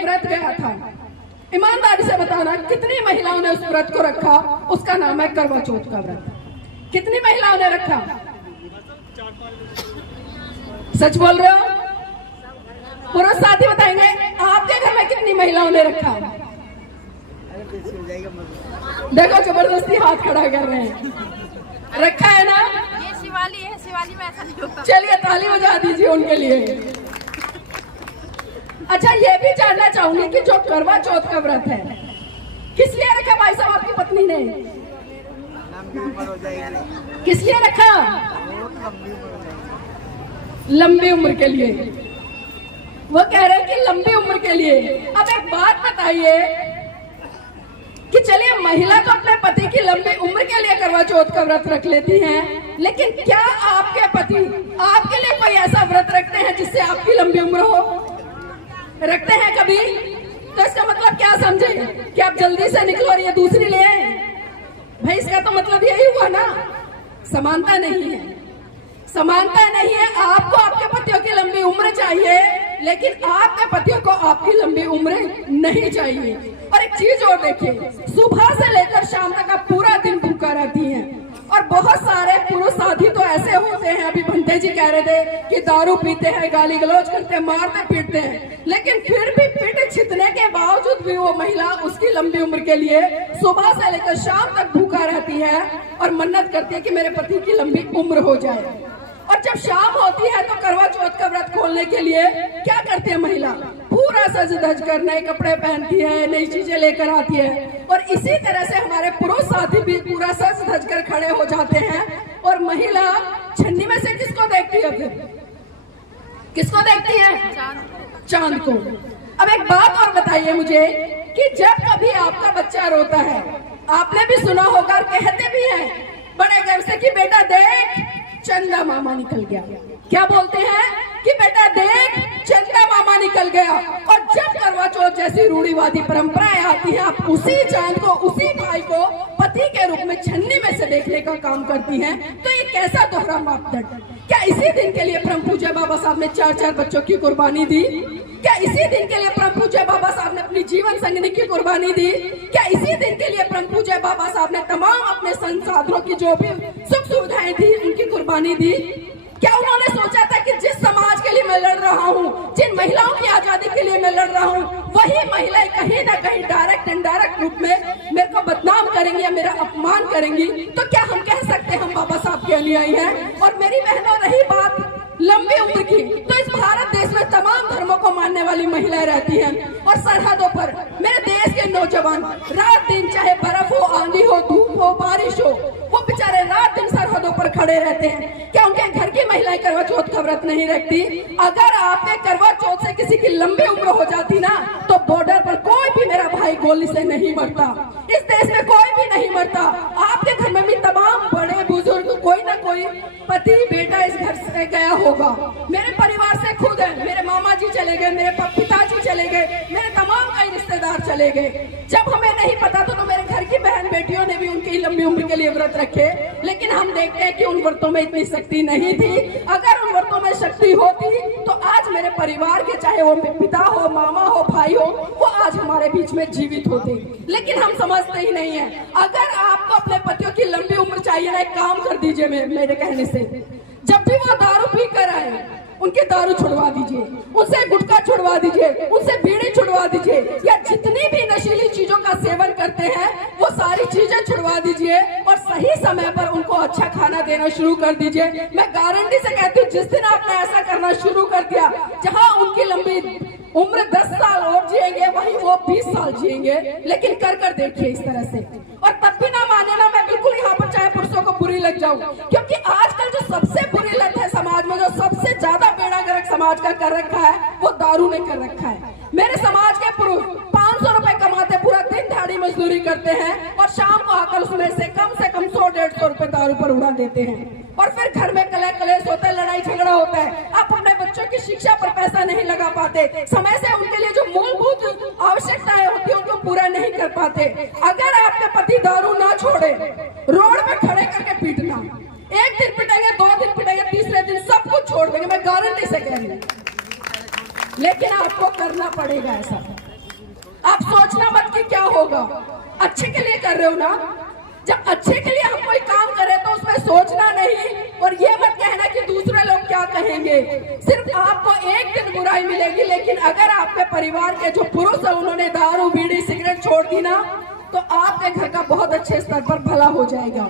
व्रत गया था। ईमानदारी से बताना कितनी महिलाओं ने उस व्रत को रखा। उसका नाम है करवा चौथ का व्रत। कितनी महिलाओं ने रखा? सच बोल रहे हो? पुरुष साथी बताएंगे आपके घर में कितनी महिलाओं ने रखा? देखो जबरदस्ती हाथ खड़ा कर रहे हैं। रखा है ना? ये शिवाली है, शिवाली में ऐसा नहीं होता। चलिए ताली बजा दीजिए उनके लिए। अच्छा ये भी जानना चाहूंगी कि जो करवा चौथ का व्रत है किस लिए रखा भाई साहब आपकी पत्नी ने? किस लिए रखा? लंबी उम्र के लिए। वो कह रहे हैं कि लंबी उम्र के लिए। अब एक बात बताइए कि चलिए महिला तो अपने पति की लंबी उम्र के लिए करवा चौथ का व्रत रख लेती हैं, लेकिन क्या आपके पति आपके लिए कोई ऐसा व्रत रखते हैं जिससे आपकी लंबी उम्र हो? रखते हैं कभी? तो इसका मतलब क्या समझे कि आप जल्दी से निकलो और ये दूसरी ले आए? भाई इसका तो मतलब यही हुआ ना, समानता नहीं है। समानता नहीं है। आपको आपके पतियों की लंबी उम्र चाहिए, लेकिन आपके पतियों को आपकी लंबी उम्र नहीं चाहिए। और एक चीज और देखिए, सुबह से लेकर शाम तक आप पूरा दिन भूखा रहती हैं। और बहुत सारे पुरुष साथी तो ऐसे होते हैं, अभी भंते जी कह रहे थे कि दारू पीते हैं, गाली गलौज करते हैं, मारते पीटते हैं, लेकिन फिर भी पीट छितने के बावजूद भी वो महिला उसकी लंबी उम्र के लिए सुबह से लेकर शाम तक भूखा रहती है और मन्नत करती है कि मेरे पति की लंबी उम्र हो जाए। और जब शाम होती है तो करवा चौथ का व्रत खोलने के लिए क्या करती है महिला? पूरा सज धज कर नए कपड़े पहनती है, नई चीजें लेकर आती है। और इसी तरह से हमारे पुरुष साथी भी पूरा सज धज कर खड़े हो जाते हैं। और महिला छन्नी में से किसको देखती है? फिर किसको देखती है? चांद को। अब एक बात और बताइए मुझे कि जब कभी आपका बच्चा रोता है, आपने भी सुना होगा और कहते भी हैं बड़े गर्व से कि बेटा देख चंदा मामा निकल गया। क्या बोलते हैं कि बेटा देख चंदा मामा निकल गया। और जब करवा चौथ जैसी रूढ़िवादी परंपराएं आती हैं, आप उसी चांद को, उसी भाई को पति के रूप में छन्नी में से देखने का काम करती हैं। तो ये कैसा दोहरा मापदंड? क्या इसी दिन के लिए परम पूज्य बाबा साहब ने 4-4 बच्चों की कुर्बानी दी? क्या इसी दिन के लिए परम पूज्य बाबा साहब ने अपनी जीवन संगिनी की कुर्बानी दी? क्या इसी दिन के लिए परम पूज्य बाबा साहब ने तमाम अपने संसाधनों की जो भी सुख सुविधाएं थी उनकी कुर्बानी दी? क्या उन्होंने सोचा था कि जिस समाज के लिए मैं लड़ रहा हूँ, जिन महिलाओं की आजादी के लिए मैं लड़ रहा हूँ, वही महिलाएं कहीं ना कहीं डायरेक्ट इनडायरेक्ट रूप में मेरे को बदनाम करेंगी या मेरा अपमान करेंगी? तो क्या हम कह सकते हैं हम बाबा साहब के अनुयायी हैं? और मेरी बहनों रही बात लंबी उम्र की, तो इस भारत देश में तमाम धर्मों को मानने वाली महिलाएं रहती हैं। और सरहदों पर मेरे देश के नौजवान रात दिन, चाहे बर्फ हो, आंधी हो, धूप हो, बारिश हो, वो बेचारे रात दिन सरहदों पर खड़े रहते हैं। क्या उनके घर की महिलाएं करवा चौथ का व्रत नहीं रखती? अगर आपके करवा चौथ से किसी की लंबी उम्र हो जाती ना, तो बॉर्डर पर कोई भी मेरा भाई गोली से नहीं मरता। इस देश में कोई भी नहीं मरता। आपके घर में भी तमाम बड़े बुजुर्ग, कोई ना कोई पति बेटा इस घर से गया होगा। मेरे परिवार से खुद है, मेरे मामा जी चले गए, मेरे पिताजी चले गए, मेरे तमाम कई रिश्तेदार चले गए। जब हमें नहीं पता था तो मेरे घर की बहन बेटियों ने भी उनकी लंबी उम्र के लिए व्रत रखे, लेकिन हम देखते हैं कि उन व्रतों में इतनी शक्ति नहीं थी। अगर उन व्रतों में शक्ति होती तो आज मेरे परिवार के, चाहे वो पिता हो, मामा हो, भाई हो, वो आज हमारे बीच में जीवित होते। लेकिन हम समझते ही नहीं है। अगर आपको अपने पतियों की लंबी उम्र चाहिए ना, एक काम कर दीजिए मेरे कहने से, जब भी वो दारू पी कर आए उनके दारू छुड़वा दीजिए, उनसे गुटखा छुड़वा दीजिए, उनसे बीड़ी छुड़वा दीजिए, या जितनी भी नशीली चीजों का सेवन करते हैं वो सारी चीजें छुड़वा दीजिए और सही समय पर उनको अच्छा खाना देना शुरू कर दीजिए। मैं गारंटी से कहती हूँ जिस दिन आपने ऐसा करना शुरू कर दिया, जहाँ उनकी लंबी उम्र 10 साल और जिएंगे वहीं वो 20 साल जिएंगे। लेकिन कर देखिए इस तरह से। और तब भी ना माने ना, मैं बिल्कुल यहाँ पर चाहे पुरुषों को बुरी लग जाऊं, क्योंकि आजकल जो सबसे बुरी लत है समाज में, जो सबसे ज्यादा बेड़ा गर्क समाज का कर रखा है, वो दारू ने कर रखा है। मेरे समाज के पुरुष 500 रुपए कमाते, पूरा दिन दिहाड़ी मजदूरी करते हैं और शाम को आकर उसमें से कम 100-150 रुपए दारू पर उड़ा देते हैं। और फिर घर में कलेश होता है, लड़ाई झगड़ा होता है। आप अपने बच्चों की शिक्षा पर पैसा नहीं लगा पाते, समय से उनके लिए जो मूलभूत आवश्यकताएं होती है उनको पूरा नहीं कर पाते। अगर आपके पति दारू ना छोड़े, रोड पे खड़े करके पीटना, एक दिन पिटेंगे, 2 दिन पिटेंगे, तीसरे दिन सब कुछ छोड़ देंगे, मैं गारंटी से कह रही हूँ। लेकिन आपको करना पड़ेगा ऐसा। आप सोचना मत कि क्या होगा, अच्छे के लिए कर रहे हो ना। जब अच्छे के लिए हम कोई काम करें तो उसमें सोचना नहीं और ये मत कहना कि दूसरे लोग क्या कहेंगे। सिर्फ आपको एक दिन बुराई मिलेगी, लेकिन अगर आपके परिवार के जो पुरुष है उन्होंने दारू बीड़ी सिगरेट छोड़ दी ना, तो आपके घर का बहुत अच्छे स्तर पर भला हो जाएगा।